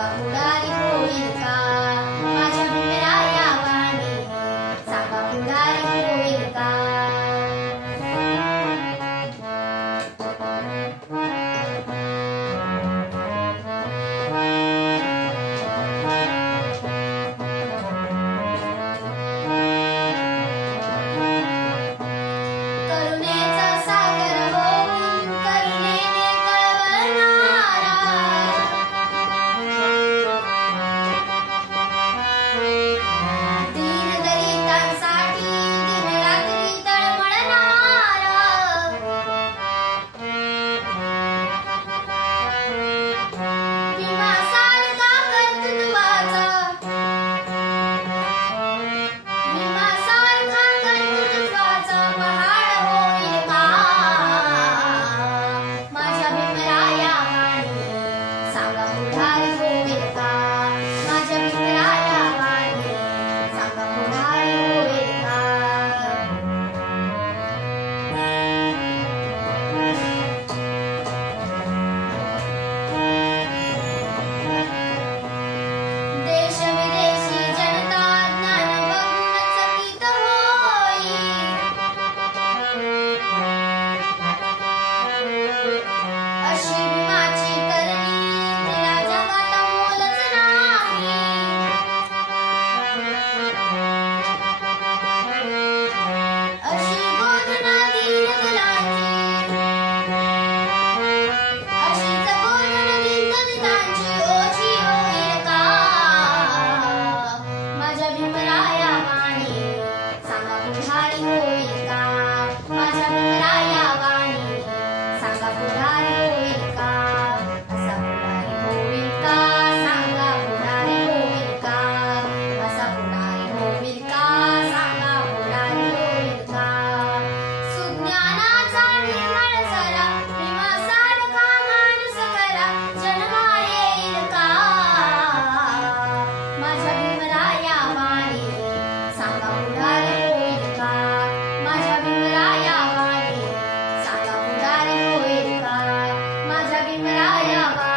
lavorare yeah, yeah.